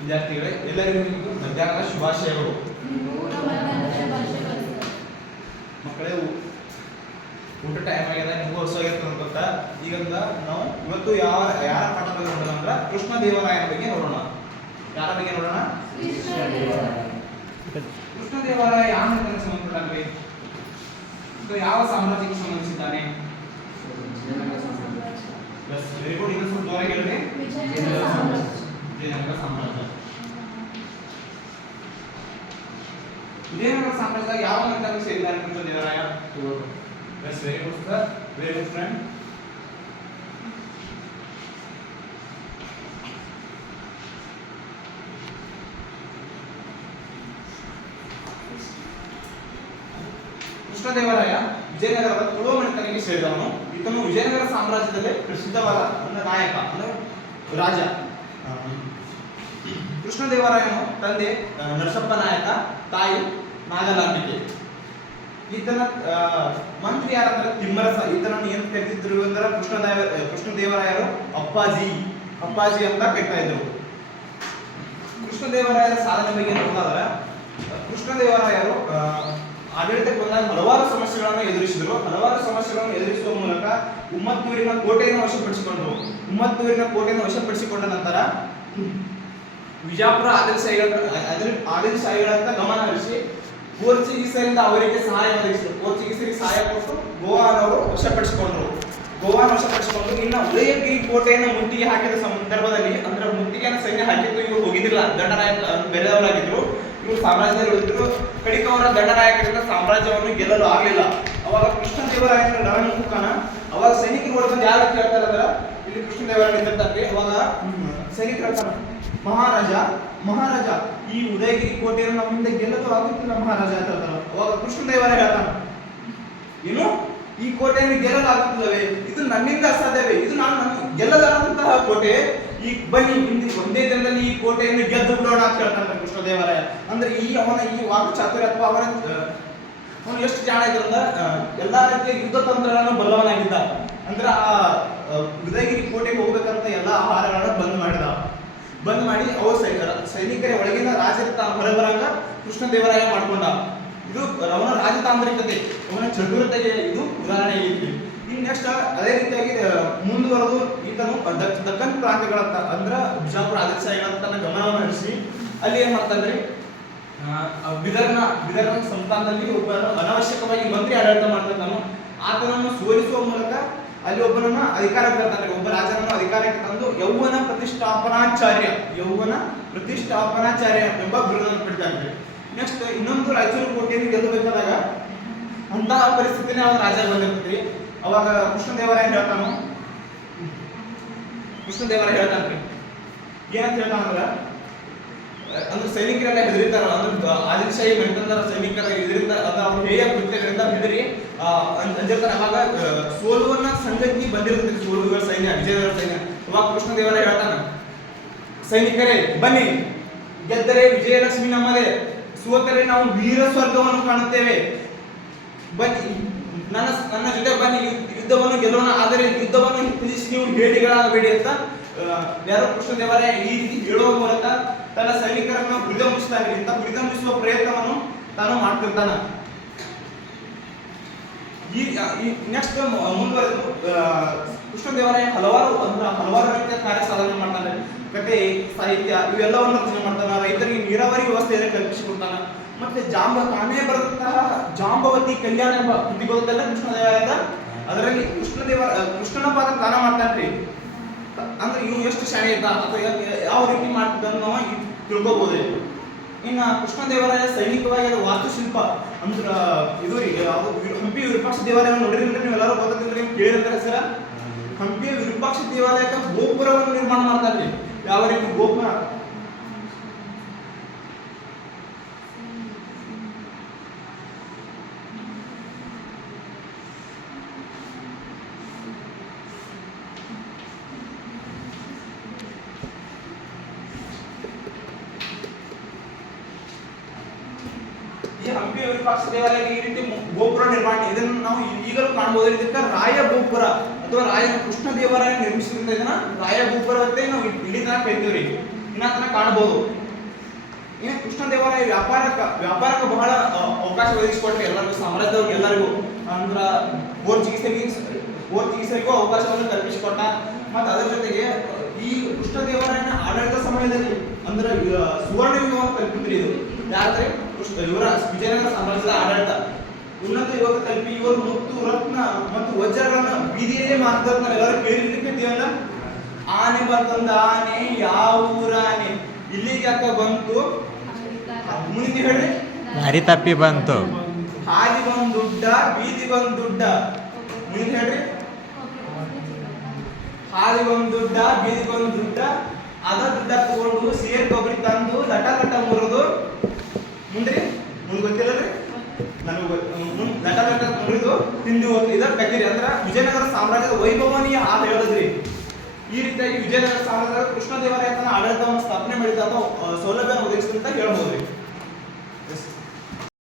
ವಿದ್ಯಾರ್ಥಿಗಳೇ, ಎಲ್ಲರಿಗೂ ಮಧ್ಯಾಹ್ನ ಶುಭಾಶಯಗಳು. ಮಕ್ಕಳೇ ಊಟ ಟೈಮ್ ಆಗ್ಯದ ನಿಮಗೂ ಹೊಸ ಅಂತ ಗೊತ್ತಾ? ಈಗಂದ ನಾವು ಇವತ್ತು ಯಾವ, ಯಾರ ಪಾಠ ನೋಡೋಣ ಅಂದ್ರೆ ಕೃಷ್ಣ ದೇವರಾಯನ ಬಗ್ಗೆ ನೋಡೋಣ. ಯಾರ ಬಗ್ಗೆ ನೋಡೋಣ? ಕೃಷ್ಣ ದೇವರಾಯ ಯಾವ ನೆಲಕ್ಕೆ ಸಂಬಂಧಪಟ್ಟಂತೆ? ಇದು ಯಾವ ಸಾಮ್ರಾಜ್ಯಕ್ಕೆ ಸಂಬಂಧಿಸಿದ್ದಾನೆ? ವೆರಿ ಗುಡ್ ಇನ್ನೊಂದು ಜೋರಾಗಿ ಹೇಳ್ರಿ ವಿಜಯನಗರ ಸಾಮ್ರಾಜ್ಯ ವಿಜಯನಗರ ಸಾಮ್ರಾಜ್ಯ ಯಾವ ನೆಲಕ್ಕೆ ಸೇರಿದ್ದಾನೆ Krishna Devaraya yes very good sir very good friend Krishnadevaraya ವಿಜಯನಗರದ ತುಳುವಮಣಿತನಿಗೆ ಸೇರಿದವನು. ಈತನು ವಿಜಯನಗರ ಸಾಮ್ರಾಜ್ಯದಲ್ಲಿ ಪ್ರಸಿದ್ಧವಾದ ಒಂದು ನಾಯಕ ಅಂದ್ರೆ ರಾಜ. ಕೃಷ್ಣದೇವರಾಯನು ತಂದೆ ನರಸಪ್ಪ ನಾಯಕ, ತಾಯಿ, ನಾಗಲಾಂಬಿಕೆ. ಈತನ ಮಂತ್ರಿ ಯಾರಂದ್ರೆ ತಿಮ್ಮರಸ. ಈತನನ್ನು ಏನು ಕರೆದಿದ್ರು ಅಂದ್ರೆ ಕೃಷ್ಣದೇವ, ಕೃಷ್ಣದೇವರಾಯರು ಅಪ್ಪಾಜಿ. ಅಪ್ಪಾಜಿ ಅಂತ ಕರಿತಾ ಇದ್ರು. ಕೃಷ್ಣದೇವರಾಯರ ಸಾಧನೆ ಬಗ್ಗೆ ನೋಡೋದಾದ್ರೆ ಕೃಷ್ಣದೇವರಾಯರು ಆಡಳಿತಕ್ಕೆ ಬಂದಾಗ ಹಲವಾರು ಸಮಸ್ಯೆಗಳನ್ನು ಎದುರಿಸಿದರು. ಹಲವಾರು ಸಮಸ್ಯೆಗಳನ್ನು ಎದುರಿಸುವ ಮೂಲಕ ಉಮ್ಮತ್ತೂರಿನ ಕೋಟೆಯನ್ನು ವಶಪಡಿಸಿಕೊಂಡರು ಉಮ್ಮತ್ತೂರಿನ ಕೋಟೆಯನ್ನು ವಶಪಡಿಸಿಕೊಂಡ ನಂತರ ವಿಜಾಪುರ ಆದಿಲ್- ಶಾಹಿಗಳತ್ತ ಗಮನ ಹರಿಸಿ ಪೋರ್ಚುಗೀಸರಿಂದ ಅವರಿಗೆ ಸಹಾಯ ಒದಗಿಸಿದರು. ಪೋರ್ಚುಗೀಸರಿಗೆ ಸಹಾಯ ಕೊಟ್ಟು ಗೋವಾನವರು ವಶಪಡಿಸಿಕೊಂಡ್ರು. ಗೋವಾನ ವಶಪಡಿಸಿಕೊಂಡು ಇನ್ನು ಉದಯಗಿರಿ ಕೋಟೆಯನ್ನು ಮುತ್ತಿಗೆ ಹಾಕಿದ ಸಂದರ್ಭದಲ್ಲಿ, ಅಂದ್ರೆ ಮುತ್ತಿಗೆಯನ್ನು ಸೈನ್ಯ ಹಾಕಿದ್ದು ಇವರು ಹೋಗಿದ್ದಿಲ್ಲ. ದಂಡನಾಯಕ ಬೇರೆಯವರಾಗಿದ್ರು ಇವರು ಸಾಮ್ರಾಜ್ಯದಲ್ಲಿ ಉಳಿದ್ರು ಕಡಿಕ ಅವರ ದಂಡನಾಯಕರಿಂದ ಸಾಮ್ರಾಜ್ಯವನ್ನು ಗೆಲ್ಲಲು ಆಗಲಿಲ್ಲ. ಅವಾಗ ಕೃಷ್ಣದೇವರಾಯನ ರಣಮುಖನ ಅವಾಗ ಸೈನಿಕರು ಹೊರಬಂದು ಯಾರು ಕೇಳ್ತಾರೆ ಅಂದ್ರೆ ಇಲ್ಲಿ ಕೃಷ್ಣದೇವರಾಯ ನಿಂತಿರ್ತಾರೆ. ಅವಾಗ ಸೈನಿಕರು ಹೇಳ್ತಾರೆ, ಮಹಾರಾಜ ಮಹಾರಾಜ, ಈ ಉದಯಗಿರಿ ಕೋಟೆಯನ್ನು ನಮ್ಮಿಂದ ಗೆಲ್ಲಲು ಆಗುತ್ತಿಲ್ಲ ಮಹಾರಾಜ ಅಂತ ಹೇಳ್ತಾರೆ. ಅವಾಗ ಕೃಷ್ಣದೇವರಾಯ ಹೇಳ್ತಾನೆ, ಏನು? ಈ ಕೋಟೆಯನ್ನು ಗೆಲ್ಲಲಾಗುತ್ತಿಲ್ಲವೇ ಇದು ನನ್ನಿಂದ ಅಸಾಧ್ಯವೇ? ಇದು ನಾನು ಗೆಲ್ಲದಂತಹ ಕೋಟೆ? ಈ ಬನ್ನಿ, ಹಿಂದೆ ಒಂದೇ ದಿನದಲ್ಲಿ ಈ ಕೋಟೆಯನ್ನು ಗೆದ್ದು ಬಿಡೋಣ ಅಂತ ಹೇಳ್ತಾನೆ ಕೃಷ್ಣದೇವರಾಯ ಅಂದ್ರೆ ಈ ಅವನ ಈ ವಾಕ್ ಚಾತುರ್ಯ ಅಥವಾ ಅವನ ಅವನು ಎಷ್ಟು ಜಾಣ ಇದ್ರಂದ ಎಲ್ಲಾ ರೀತಿಯ ಯುದ್ಧ ತಂತ್ರಗಳನ್ನು ಬಲ್ಲವನಾಗಿದ್ದ ಅಂದ್ರೆ ಆ ಉದಯಗಿರಿ ಕೋಟೆಗೆ ಹೋಗ್ಬೇಕಂತ ಎಲ್ಲಾ ಆಹಾರಗಳನ್ನು ಬಂದ್ ಮಾಡಿದ. ಬಂದ್ ಮಾಡಿ ಅವ ಸೈ- ಸೈನಿಕರ ಒಳಗಿನ ರಾಜರ ಹೊರಬರಂಗ ಕೃಷ್ಣದೇವರಾಯ ಮಾಡ್ಕೊಂಡ. ಇದು ಅವನ ರಾಜತಾಂತ್ರಿಕತೆ, ಅವನ ಚತುರತೆಗೆ ಇದು ಉದಾಹರಣೆ ಇಲ್ಲಿ ಇನ್ನು ನೆಕ್ಸ್ಟ್ ಅದೇ ರೀತಿಯಾಗಿ ಮುಂದುವರೆದು ದಕ್- ದಕ್ಕನ್ ಪ್ರಾಂತ್ಯಗಳತ್ತ ಅಂದ್ರ ಬಿಜಾಪುರ ಆದಿತ್ಯನ ಗಮನವನ್ನು ಹರಿಸಿ, ಅಲ್ಲಿ ಏನ್ ಆ ಬಿದರ್ನ ಬಿದರ್ನ ಸಂಸ್ಥಾನದಲ್ಲಿ ಒಬ್ಬ ಅನಾವಶ್ಯಕವಾಗಿ ಮಂತ್ರಿ ಆಡಳಿತ ಮಾಡ್ತಾನು ಆತನನ್ನು ಸೋಲಿಸುವ ಮೂಲಕ ಅಲ್ಲಿ ಒಬ್ಬನನ್ನ ಅಧಿಕಾರಕ್ಕೆ ತರ್ತಾನೆ ಒಬ್ಬ ರಾಜನನ್ನು ಅಧಿಕಾರಕ್ಕೆ ತಂದು ಯೌವನ ಪ್ರತಿಷ್ಠಾಪನಾಚಾರ್ಯ ಯೌವನ ಪ್ರತಿಷ್ಠಾಪನಾಚಾರ್ಯ ಎಂಬ ಬಿರುದನ್ನು ಪಡಿತಾನೆ ನೆಕ್ಸ್ಟ್ ಇನ್ನೊಂದು ರಾಯಚೂರು ಕೋಟೆಯನ್ನು ಗೆಲ್ಲಬೇಕಾದಾಗ ಅಂತಹ ಪರಿಸ್ಥಿತಿನೇ ಅವನ ರಾಜ ಬಂದಿರ್ತೀರಿ ಅವಾಗ ಕೃಷ್ಣದೇವರಾಯ ಹೇಳ್ತಾನು ಕೃಷ್ಣದೇವರಾಯ ಹೇಳ್ತಾನ್ರಿ ಏನಂತ ಹೇಳ್ತಾನಂದ್ರ ಅಂದ್ರೆ ಸೈನಿಕರೆಲ್ಲ ಹೆದರಿತಾರ ಅಂದ್ರೆ ಆದಿಲಶಾಹಿ ಮೆಂಟಂದರ ಸೈನಿಕರ ಇದರಿಂದ ಅದ ಅವ್ರ ಹೇಯ ಕೃತ್ಯಗಳಿಂದ ಹೆದರಿ ಆ, ಅಂ- ಅಂದಿರ್ತಾರೆ ಅವಾಗ ಸೋಲುವನ್ನ ಸಂಗತಿ ಬಂದಿರ್ತದೆ ಸೋಲುವ ಸೈನ್ಯ ವಿಜಯನಗರ ಸೈನ್ಯ. ಅವಾಗ ಕೃಷ್ಣದೇವರ ಹೇಳ್ತಾನ ಸೈನಿಕರೇ ಬನ್ನಿ ಗೆದ್ದರೆ ವಿಜಯಲಕ್ಷ್ಮಿ ನಮ್ಮದೇ ಸೋತರೆ ನಾವು ವೀರ ಸ್ವರ್ಗವನ್ನು ಕಾಣುತ್ತೇವೆ. ಬನ್ನಿ. ನನ್ನ ನನ್ನ ಜೊತೆ ಬನ್ನಿ. ಯುದ್ಧವನ್ನು ಗೆಲ್ಲೋಣ. ಆದರೆ ಯುದ್ಧವನ್ನು ಹಿಂತಿಸಿ ನೀವು ಹೇಳಿಗಳಾಗಬೇಡಿ ಅಂತ ಯಾರು ಕೃಷ್ಣದೇವರಾಯ ಈ ರೀತಿ ಹೇಳುವ ಮೂಲಕ ತನ್ನ ಸೈನಿಕರನ್ನು ಹುರಿದಂಬಿಸ್ತಾನೆ ಇಂಥ ಮುಗಿಸುವ ಪ್ರಯತ್ನವನ್ನು ತಾನು ಮಾಡ್ತಿರ್ತಾನ. ಈ ನೆಕ್ಸ್ಟ್ ಮುಂದುವರೆದು ಕೃಷ್ಣದೇವರಾಯ ಹಲವಾರು ಅಂದ್ರೆ ಹಲವಾರು ರೀತಿಯ ಕಾರ್ಯ ಸಾಧನೆ ಮಾಡ್ತಾನೆ. ಕತೆ ಸಾಹಿತ್ಯ ಇವೆಲ್ಲವನ್ನು ರಚನೆ ಮಾಡ್ತಾನ. ರೈತರಿಗೆ ನೀರಾವರಿ ವ್ಯವಸ್ಥೆಯನ್ನು ಕಲ್ಪಿಸಿಕೊಡ್ತಾನ. ಮತ್ತೆ ಜಾಂಬ ತಾನೇ ಬರೆದಂತಹ ಜಾಂಬವತಿ ಕಲ್ಯಾಣ ಎಂಬ ಕೃತಿಗೋದಲ್ಲ ಕೃಷ್ಣದೇವರಾಯದ ಅದರಲ್ಲಿ ಕೃಷ್ಣ ದೇವ ಕೃಷ್ಣನ ಪಾತ್ರ ದಾನ ಮಾಡ್ತಾನ್ರಿ. ಅಂದ್ರೆ ಇವು ಎಷ್ಟು ಶಾಣೆ ಇದ್ದ? ಅಥವಾ ಯಾವ ರೀತಿ ಮಾಡ್ತಿದ್ದನ್ನು ನಾವು ಇನ್ನು ಕೃಷ್ಣ ದೇವಾಲಯ ಸೈನಿಕವಾಗಿ ಅದು ವಾಸ್ತುಶಿಲ್ಪ. ಅಂದ್ರ ಇದು ರೀ ಹಂಪಿ ವಿರೂಪಾಕ್ಷ ದೇವಾಲಯ ನೋಡಿದ್ರೆ ನೀವೆಲ್ಲರೂ ಗೊತ್ತಿದ್ರೆ ಕೇಳಿರ್ತಾರೆ ಸರ. ಹಂಪಿ ವಿರೂಪಾಕ್ಷ ದೇವಾಲಯಕ್ಕೆ ಗೋಪುರವನ್ನು ನಿರ್ಮಾಣ ಮಾಡ್ತಾರೆ ಯಾವ ರೀತಿ ಗೋಪುರ? ಈ ಹಂಪಿ ವಿರೂಪಾಕ್ಷ ದೇವಾಲಯ ಈ ರೀತಿ ಗೋಪುರ ನಿರ್ಮಾಣ ಇದನ್ನು ನಾವು ಈಗಲೂ ಕಾಣಬಹುದು ಇದಕ್ಕೆ ರಾಯ ಗೋಪುರ ಅಥವಾ ರಾಯ ಕೃಷ್ಣ ದೇವಾಲಯ ನಿರ್ಮಿಸಿದ್ರಿಂದ ಇದನ್ನ ರಾಯ ಗೋಪುರ ಅಂತ ನಾವು ಇಲ್ಲಿ ತನಕ ಕರಿತೀವ್ರಿ ಇನ್ನ ಕಾಣಬಹುದು ಇನ್ನು ಕೃಷ್ಣದೇವರಾಯ ವ್ಯಾಪಾರಕ್ಕೆ ವ್ಯಾಪಾರಕ್ಕೆ ಬಹಳ ಅವಕಾಶ ಒದಗಿಸಿಕೊಟ್ರೆ ಎಲ್ಲರಿಗೂ, ಸಾಮ್ರಾಜ್ಯದವ್ರಿಗೆ ಎಲ್ಲರಿಗೂ, ಅಂದ್ರ ಪೋರ್ಚುಗೀಸರಿಗೆ ಪೋರ್ಚುಗೀಸರಿಗೂ ಅವಕಾಶವನ್ನು ಕಲ್ಪಿಸಿಕೊಟ್ಟ. ಮತ್ತು ಅದರ ಜೊತೆಗೆ, ಈ ಕೃಷ್ಣ ದೇವಾಲಯನ ಆಡಳಿತ ಸಮಯದಲ್ಲಿ ಅಂದ್ರೆ ಸುವರ್ಣ ಯುಗ ಕಲ್ಪಿತ್ರಿ ಇದು. ಕೃಷ್ಣ ಇವರ ವಿಜಯನಗರ ಸಾಮ್ರಾಜ್ಯದ ಆಡಳಿತ. ಉನ್ನತ ಯುವಕ ಕಲ್ಪಿ ಇವರು ಮುತ್ತು ರತ್ನ ಮತ್ತು ವಜ್ರಗಳನ್ನ ಬೀದಿಯಲ್ಲೇ ಮಾತಾಡ್ತಾರೆ. ನಾವೆಲ್ಲರೂ ಕೇಳಿರ್ಲಿಕ್ಕಿದ್ದೀವಲ್ಲ ಆನೆ ಬರ್ತಂದ ಆನೆ ಯಾವ ಊರ ಆನೆ? ಇಲ್ಲಿಗೆ ಯಾಕ ಬಂತು? ಮುಂದೆ ಹೇಳ್ರಿ ದಾರಿ ತಪ್ಪಿ ಬಂತು. ಹಾದಿ ಬಂದ್ ದುಡ್ಡ ಬೀದಿ ಬಂದ್ ದುಡ್ಡ. ಮುಂದೆ ಹೇಳ್ರಿ ಹಾದಿ ಬಂದ್ ದುಡ್ಡ ಬೀದಿ ಬಂದ್ ದುಡ್ಡ. ಅದ ದುಡ್ಡ ತಗೊಂಡು ಸೇರ್ ತಿಂದು ಅಂತ ಇದರ ಬಗ್ಗೆ ಅಂದ್ರೆ ವಿಜಯನಗರ ಸಾಮ್ರಾಜ್ಯದ ವೈಭವನೀಯ ಆದ ಹೇಳಿದ್ರಿ ಈ ರೀತಿಯಾಗಿ ವಿಜಯನಗರ ಸಾಮ್ರಾಜ್ಯದ ಕೃಷ್ಣ ದೇವಾಲಯ ತನ್ನ ಆಡಳಿತವನ್ನು ಸ್ಥಾಪನೆ ಮಾಡಿದ ಸೌಲಭ್ಯವನ್ನು ಒದಗಿಸಿದಂತ ಹೇಳ್ಬೋದ್ರಿ?